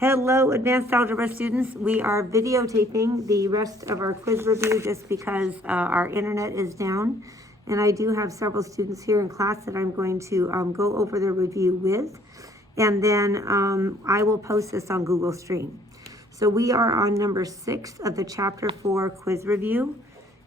Hello, advanced algebra students. We are videotaping the rest of our quiz review just because our internet is down. And I do have several students here in class that I'm going to go over the review with. And then I will post this on Google Stream. So we are on number 6 of the chapter 4 quiz review.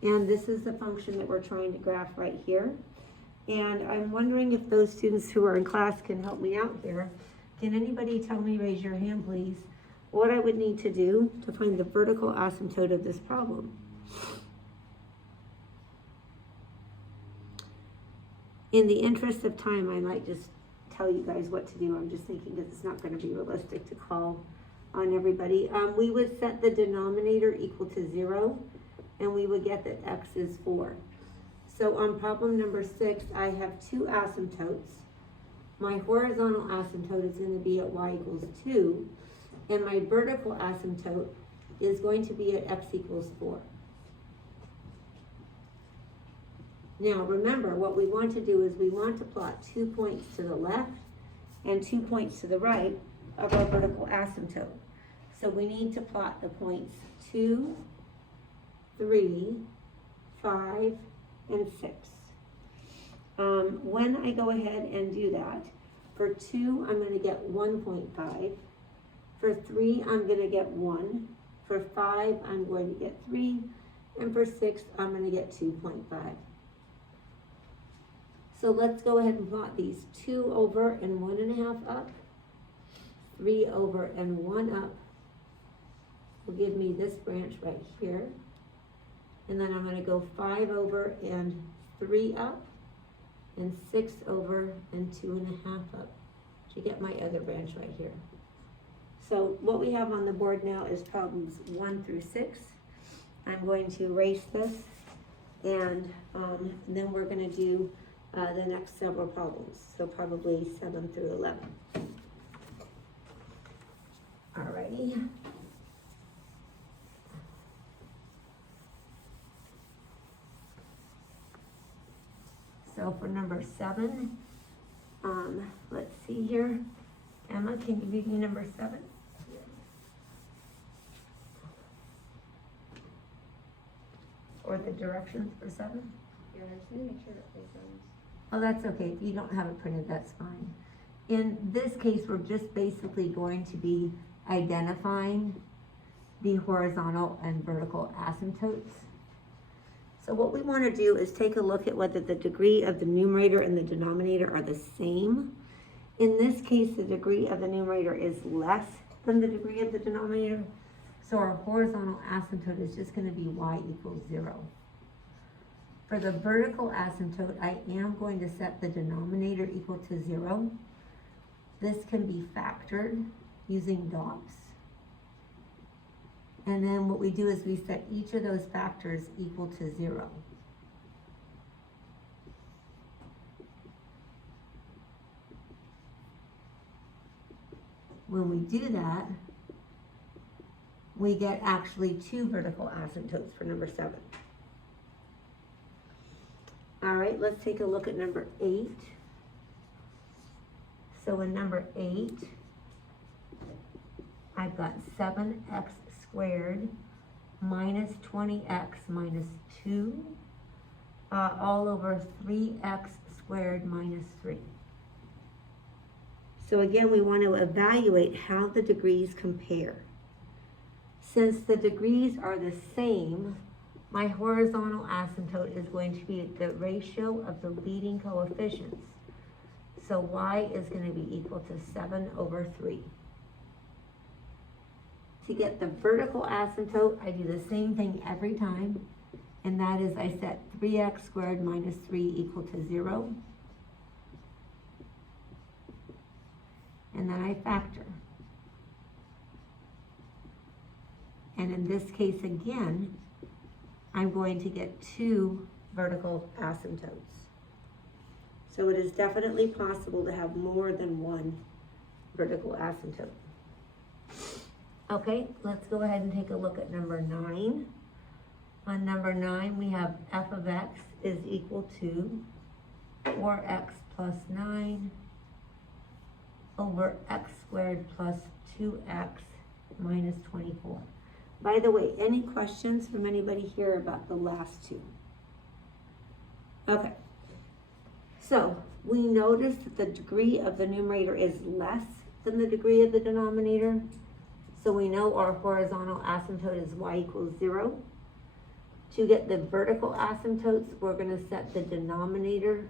And this is the function that we're trying to graph right here. And I'm wondering if those students who are in class can help me out here. Can anybody tell me, raise your hand please, what I would need to do to find the vertical asymptote of this problem? In the interest of time, I might just tell you guys what to do. I'm just thinking that it's not going to be realistic to call on everybody. We would set the denominator equal to 0, and we would get that x is 4. So on problem number 6, I have two asymptotes. My horizontal asymptote is going to be at y equals 2, and my vertical asymptote is going to be at x equals 4. Now remember, what we want to do is we want to plot 2 points to the left and 2 points to the right of our vertical asymptote. So we need to plot the points 2, 3, 5, and 6. When I go ahead and do that, for 2, I'm going to get 1.5. For 3, I'm going to get 1. For 5, I'm going to get 3. And for 6, I'm going to get 2.5. So let's go ahead and plot these. 2 over and 1.5 up. 3 over and 1 up will give me this branch right here. And then I'm going to go 5 over and 3 up. And 6 over and 2.5 up to get my other branch right here. So what we have on the board now is problems 1 through 6. I'm going to erase this, and then we're going to do the next several problems. So probably 7 through 11. Alrighty. So for number 7, let's see here. Emma, can you read me number 7? Yeah. Or the directions for 7? Yeah, I just need to make sure that they don't. Oh, that's okay. If you don't have it printed, that's fine. In this case, we're just basically going to be identifying the horizontal and vertical asymptotes. So what we want to do is take a look at whether the degree of the numerator and the denominator are the same. In this case, the degree of the numerator is less than the degree of the denominator. So our horizontal asymptote is just going to be y equals 0. For the vertical asymptote, I am going to set the denominator equal to 0. This can be factored using dots. And then what we do is we set each of those factors equal to 0. When we do that, we get actually 2 vertical asymptotes for number 7. All right, let's take a look at number 8. So in number 8, I've got 7x squared minus 20x minus 2 all over 3x squared minus 3. So again, we want to evaluate how the degrees compare. Since the degrees are the same, my horizontal asymptote is going to be the ratio of the leading coefficients. So y is going to be equal to 7 over 3. To get the vertical asymptote, I do the same thing every time, and that is I set 3x squared minus 3 equal to 0. And then I factor. And in this case again, I'm going to get 2 vertical asymptotes. So it is definitely possible to have more than one vertical asymptote. Okay, let's go ahead and take a look at number 9. On number 9, we have f of x is equal to 4x plus 9 over x squared plus 2x minus 24. By the way, any questions from anybody here about the last two? Okay. So, we notice that the degree of the numerator is less than the degree of the denominator. So we know our horizontal asymptote is y equals 0. To get the vertical asymptotes, we're going to set the denominator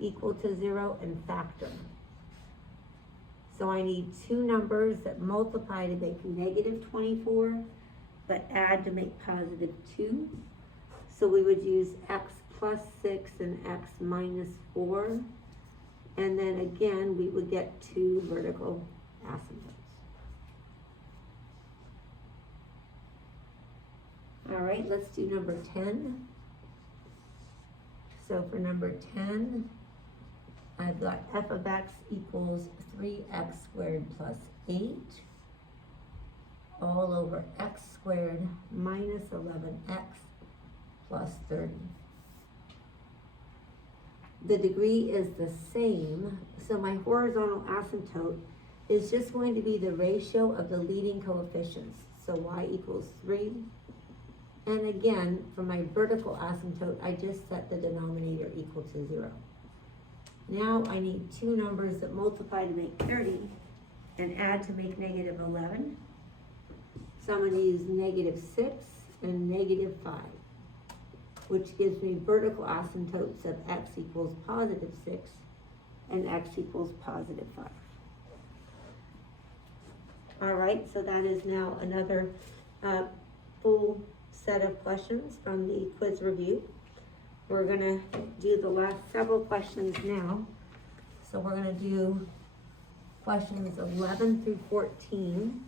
equal to 0 and factor. So I need two numbers that multiply to make negative 24, but add to make positive 2. So we would use x plus 6 and x minus 4. And then again, we would get two vertical asymptotes. All right, let's do number 10. So for number 10, I've got f of x equals 3x squared plus 8 all over x squared minus 11x plus 30. The degree is the same, so my horizontal asymptote is just going to be the ratio of the leading coefficients. So y equals 3. And again, for my vertical asymptote, I just set the denominator equal to 0. Now I need two numbers that multiply to make 30 and add to make negative 11. So I'm going to use negative 6 and negative 5, which gives me vertical asymptotes of x equals positive 6 and x equals positive 5. All right, so that is now another full set of questions from the quiz review. We're gonna do the last several questions now. So we're gonna do questions 11 through 14.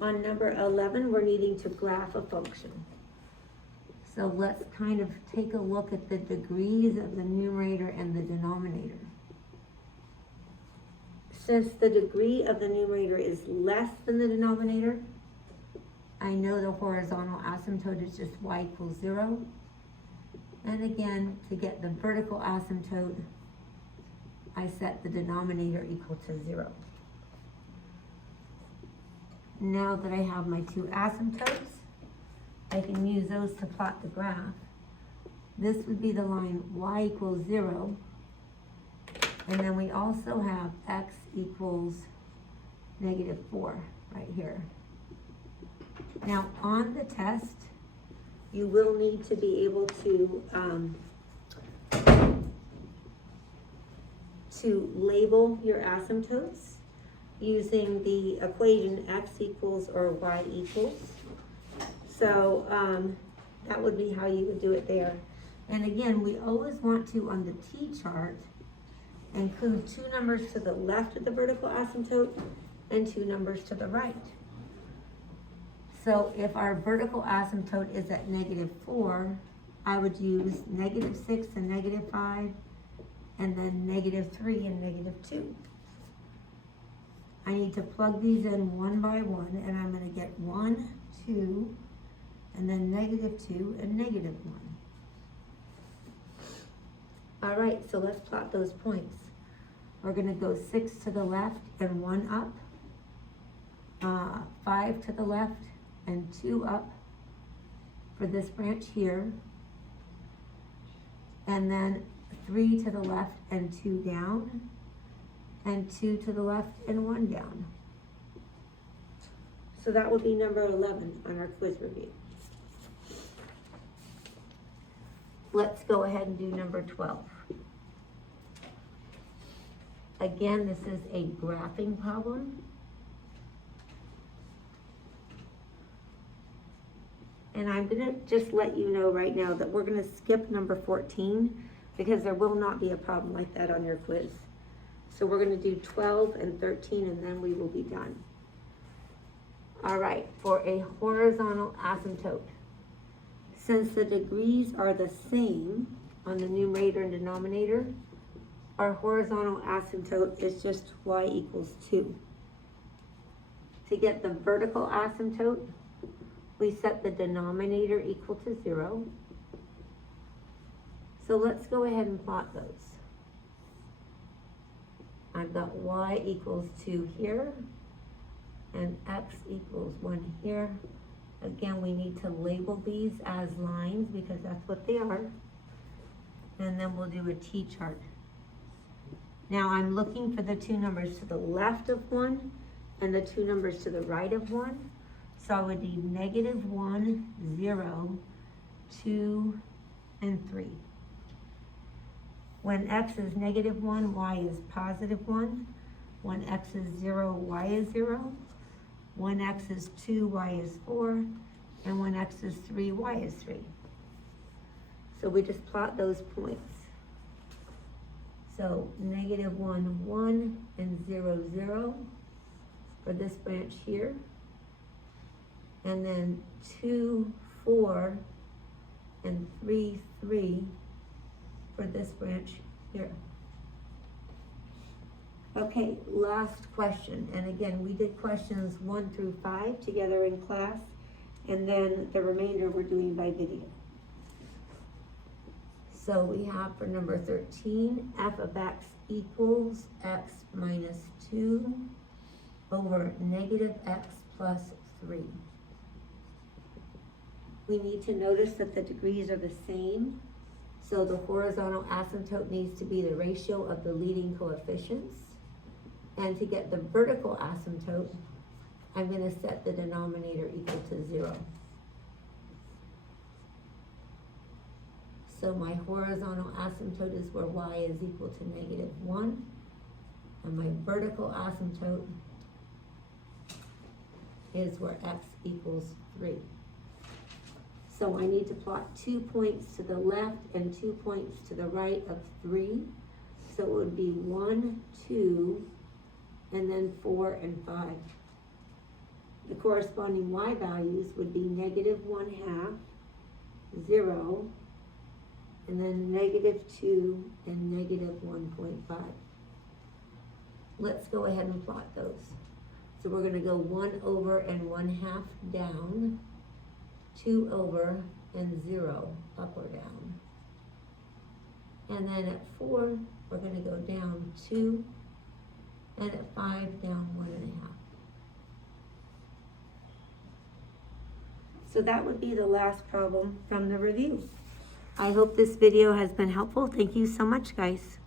On number 11, we're needing to graph a function. So let's kind of take a look at the degrees of the numerator and the denominator. Since the degree of the numerator is less than the denominator, I know the horizontal asymptote is just y equals 0. And again, to get the vertical asymptote, I set the denominator equal to 0. Now that I have my two asymptotes, I can use those to plot the graph. This would be the line y equals 0. And then we also have x equals negative 4 right here. Now on the test, you will need to be able to label your asymptotes using the equation x equals or y equals. So that would be how you would do it there. And again, we always want to, on the t-chart, include two numbers to the left of the vertical asymptote and two numbers to the right. So if our vertical asymptote is at negative 4, I would use negative 6 and negative 5, and then negative 3 and negative 2. I need to plug these in one by one, and I'm going to get 1, 2, and then negative 2 and negative 1. All right, so let's plot those points. We're going to go 6 to the left and 1 up, 5 to the left and 2 up for this branch here, and then 3 to the left and 2 down, and 2 to the left and 1 down. So that would be number 11 on our quiz review. Let's go ahead and do number 12. Again, this is a graphing problem. And I'm gonna just let you know right now that we're gonna skip number 14 because there will not be a problem like that on your quiz. So we're gonna do 12 and 13 and then we will be done. All right, for a horizontal asymptote, since the degrees are the same on the numerator and denominator, our horizontal asymptote is just y equals 2. To get the vertical asymptote, we set the denominator equal to 0. So let's go ahead and plot those. I've got y equals 2 here, and x equals 1 here. Again, we need to label these as lines because that's what they are. And then we'll do a t-chart. Now I'm looking for the two numbers to the left of 1 and the two numbers to the right of 1. So I would need -1, 0, 2, and 3. When x is -1, y is +1. When x is 0, y is 0. When x is 2, y is 4. And when x is 3, y is 3. So we just plot those points. So -1, 1, and 0, 0 for this branch here. And then 2, 4, and 3, 3 for this branch here. Okay, last question. And again, we did questions 1 through 5 together in class, and then the remainder we're doing by video. So we have for number 13, f of x equals x minus 2 over -x plus 3. We need to notice that the degrees are the same. So the horizontal asymptote needs to be the ratio of the leading coefficients. And to get the vertical asymptote, I'm going to set the denominator equal to 0. So my horizontal asymptote is where y is equal to -1. And my vertical asymptote is where x equals 3. So I need to plot 2 points to the left and 2 points to the right of 3. So it would be 1, 2, and then 4 and 5. The corresponding y values would be -1/2, 0, and then -2 and -1.5. Let's go ahead and plot those. So we're going to go 1 over and 1/2 down, 2 over and 0 up or down. And then at 4, we're going to go down 2, and at 5, down 1.5. So that would be the last problem from the review. I hope this video has been helpful. Thank you so much, guys.